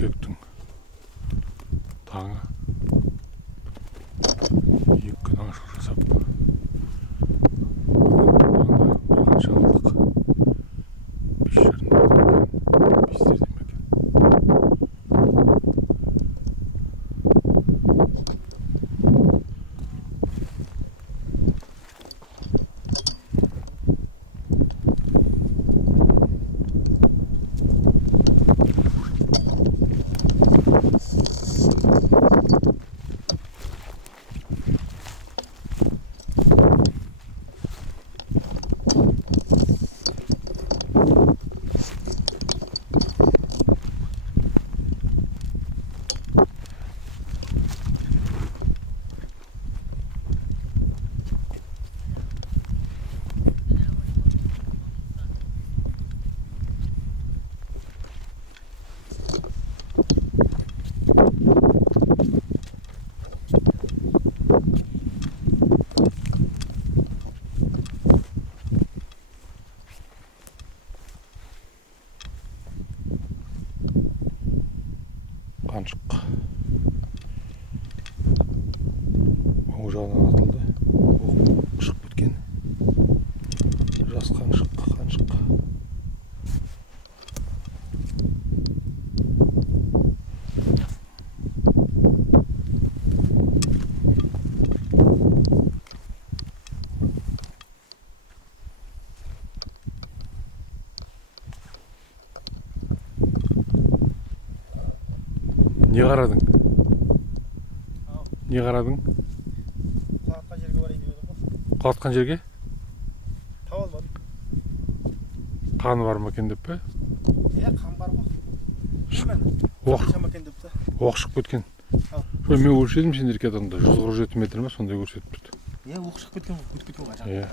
Қыркүйектің таңы. Екі күн аңшылық жасап бүгін таңда бір қанша алдық. 5 жарым екен, 5 екен. Қаншық оң жағынан атылды. Оқ шығып кеткен. Жас қаншық. Не қарадың? Не қарадың? Құлатқан жерге барайын деп едім ғой. Құлатқан жерге? Таба алмадым. Қаны бар ма екен деп пе? Қан бар ғой. Шама екен депті. Оқ шығып кеткен. Мен көрсетедім сендерге адамда 147 метр ма сондай көрсетіп тұрды. Оқ шығып кеткен ғой. Иә.